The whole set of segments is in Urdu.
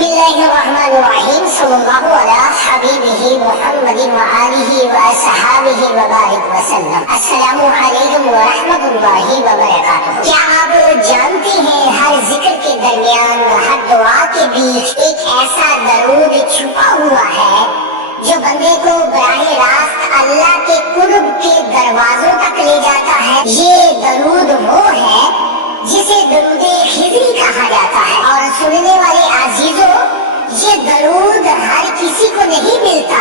بسم اللہ الرحمن الرحیم صلی اللہ علی حبیبہ محمد وآلہ وصحابہ وبارک وسلم۔ السلام علیکم ورحمۃ اللہ وبرکاتہ۔ کیا آپ جانتے ہیں ہر ذکر کے درمیان، ہر دعا کے بیچ ایک ایسا درود چھپا ہوا ہے جو بندے کو براہ راست اللہ کے قرب کے دروازوں تک لے جاتا ہے؟ یہ درود وہ ہے جسے درود خضری کہا جاتا ہے، اور سننے والے عزیزوں، یہ درود ہر کسی کو نہیں ملتا،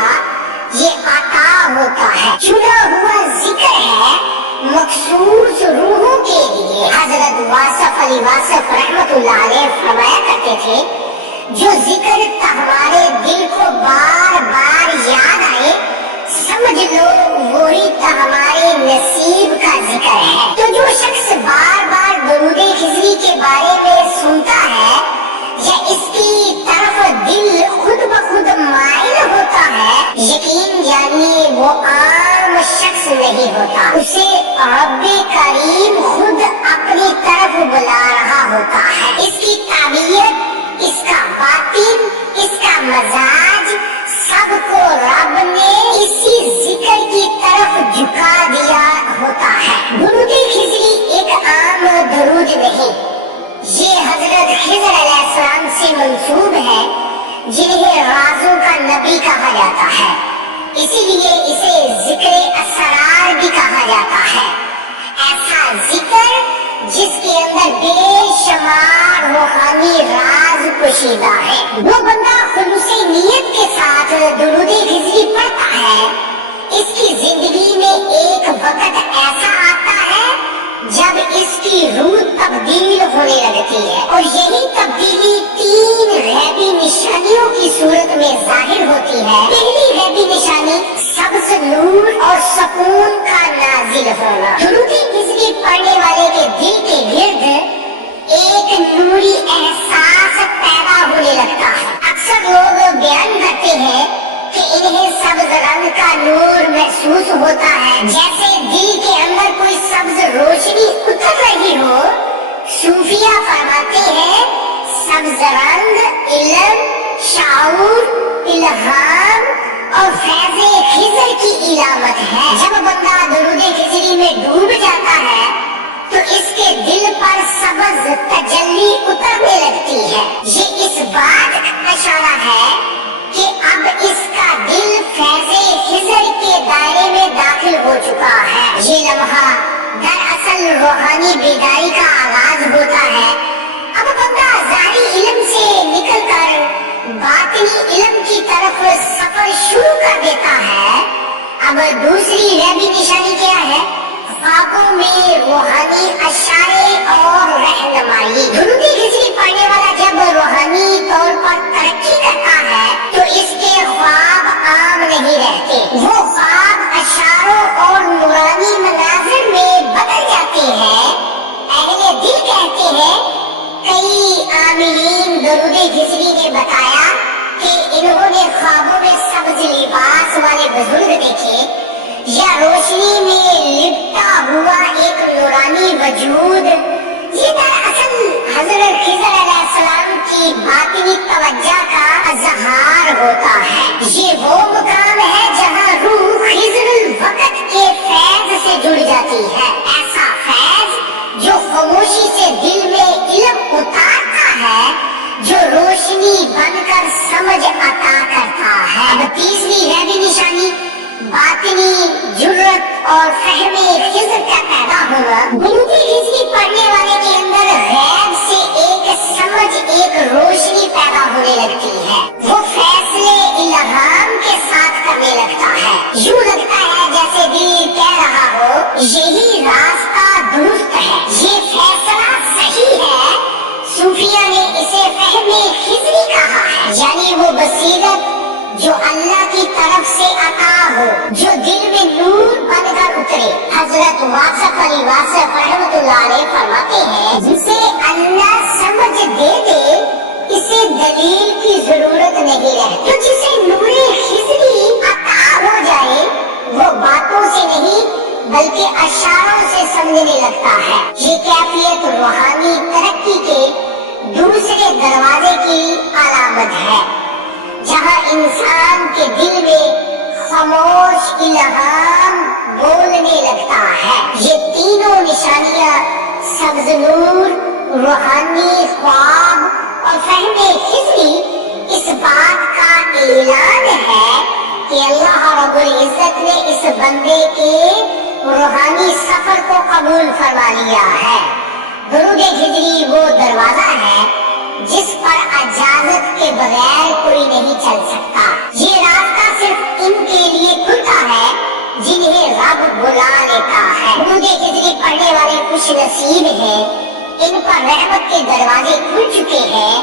یہ عطا ہوتا ہے، چنا ہوا ذکر ہے مخصوص روحوں کے لیے۔ حضرت واصف علی واصف رحمۃ اللہ علیہ فرمایا کرتے تھے، جو ذکر تمہارے دل کو بار بار یاد آئے، سمجھ لو وہی تمہارے نصیب کا ذکر ہے۔ تو جو شخص بار بار درود خضری کے بارے میں سنتا ہے یا اس کی طرف دل خود بخود مائل ہوتا ہے، یقین جانیے وہ عام شخص نہیں ہوتا، اسے رب کریم خود اپنی طرف بلا رہا ہوتا ہے۔ اس کی طبیعت، اس کا باطن، اس کا مزاج، سب کو رب نے اسی ذکر کی طرف جھکا دیا ہوتا ہے۔ درود خضری ایک عام درود نہیں، یہ حضرت خضر علیہ السلام سے منسوب ہے، جنہیں رازوں کا نبی کہا جاتا ہے، اسی لیے اسے ذکر اسرار بھی کہا جاتا ہے۔ ایسا ذکر جس کے اندر بے شمار روحانی راز پوشیدہ ہے۔ وہ بندہ خلوص نیت کے ساتھ درود خضری پڑھتا ہے، اس کی زندگی میں ایک وقت ایسا آتا ہے جب اس کی روح تبدیل ہونے لگتی ہے، اور یہی تبدیلی تین غیبی نشانیوں کی صورت میں ظاہر ہوتی ہے۔ پہلی غیبی نشانی سبز نور اور سکون کا نازل ہونا۔ درود خضری پڑھنے والے کے دل کے گرد ایک نوری احساس پیدا ہونے لگتا ہے۔ اکثر لوگ بیان کرتے ہیں کہ انہیں سبز رنگ کا نور محسوس ہوتا ہے، جیسے دل کے اندر کوئی سبز روشنی اتر رہی ہو۔ صوفیہ فرماتے ہیں سبز رنگ علم، شعور، الہام اور فیض خضر کی علامت ہے۔ جب بندہ درود خضری میں ڈوب جاتا ہے تو اس کے دل پر سبز تجلی اترنے لگتی ہے۔ یہ اس بات کا اشارہ ہے کہ اب اس کا دل فیض خضر کے دائرے میں داخل ہو چکا ہے۔ یہ لمحہ دراصل روحانی بیداری کا آغاز ہوتا ہے۔ اب بندہ ظاہری علم سے نکل کر باطنی علم کی طرف سفر شروع کر دیتا ہے۔ اب دوسری غیبی نشانی کیا ہے؟ خوابوں میں روحانی اشارے اور رہنمائی۔ درود خضری پڑھنے والا جب روحانی طور پر ترقی کرتا ہے تو اس کے خواب عام نہیں رہتے، وہ خواب اشاروں اور نورانی مناظر میں بدل جاتے ہیں۔ اہل دل کہتے ہیں کئی عاملین درود خضری نے بتایا کہ انہوں نے خوابوں میں سبز لباس والے بزرگ دیکھے، یا روشنی میں لپٹا ہوا ایک نورانی وجود۔ یہ دراصل حضرت خضر علیہ السلام کی باطنی توجہ کا اظہار ہوتا ہے۔ یہ وہ مقام ہے جہاں روح خضر الوقت کے فیض سے جڑ جاتی ہے، ایسا فیض جو خاموشی سے دل میں علم اتارتا ہے، جو روشنی بن کر سمجھ عطا کرتا ہے۔ اب تیسری غیبی نشانی باطنی جرت اور فہم خضر کا پیدا ہونا۔ درود خضری پڑھنے والے کے اندر غیب سے ایک سمجھ، ایک روشنی پیدا ہونے لگتی ہے، وہ فیصلے الہام کے ساتھ کرنے لگتا ہے۔ یوں لگتا ہے جیسے دل کہہ رہا ہو یہی راستہ درست ہے، یہ فیصلہ صحیح ہے۔ صوفیہ نے اسے فہم خضری کہا ہے، یعنی وہ بصیرت جو اللہ کی طرف سے عطا ہو، جو دل میں نور بن کر اترے۔ حضرت واصف علی واصف رحمۃ اللہ علیہ فرماتے ہیں جسے اللہ سمجھ دے دے اسے دلیل کی ضرورت نہیں رہتی۔ تو جسے نور خضری عطا ہو جائے وہ باتوں سے نہیں بلکہ اشاروں سے سمجھنے لگتا ہے۔ یہ کیفیت روحانی ترقی کے دوسرے دروازے کی علامت آمد ہے، جہاں انسان کے دل میں خاموش الہام بولنے لگتا ہے۔ یہ تینوں نشانیاں سبز نور، روحانی خواب اور فہم خضری اس بات کا اعلان ہے کہ اللہ رب العزت نے اس بندے کے روحانی سفر کو قبول فرما لیا ہے۔ درود خضری وہ دروازہ ہے جس پر اجازت کے بغیر کوئی نہیں چل سکتا۔ یہ راستہ صرف ان کے لیے کھلتا ہے جنہیں رب بلا لیتا ہے۔ درود خضری پڑھنے والے خوش نصیب ہیں، ان پر رحمت کے دروازے کھل چکے ہیں۔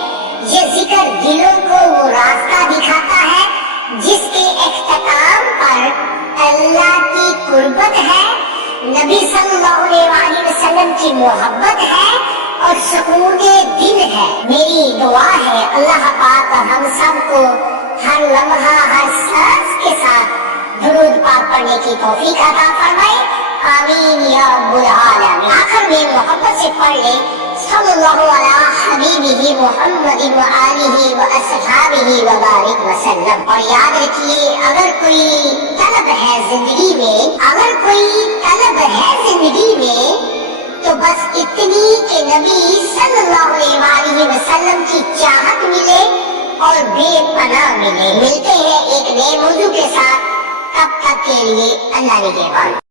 یہ ذکر دلوں کو وہ راستہ دکھاتا ہے جس کے اختتام پر اللہ کی قربت ہے، نبی صلی اللہ علیہ وسلم کی محبت ہے اور سکون دل ہے۔ میری دعا ہے اللہ پاک ہم سب کو ہر لمحہ ہر سانس کے ساتھ درود پاک پڑھنے کی توفیق عطا فرمائے، آمین یا رب العالمین۔ آخر میں محبت سے پڑھ لیں صلی اللہ علیہ حبیبہ محمد وآلہ واصحابہ وبارک وسلم۔ اور یاد رکھیے اگر کوئی طلب ہے زندگی میں تو بس اتنی کہ نبی صلی اللہ علیہ وسلم کی چاہت ملے اور بے پناہ ملے۔ ملتے ہیں ایک نئے موضوع کے ساتھ، تب تک کے لیے اللہ نگہبان۔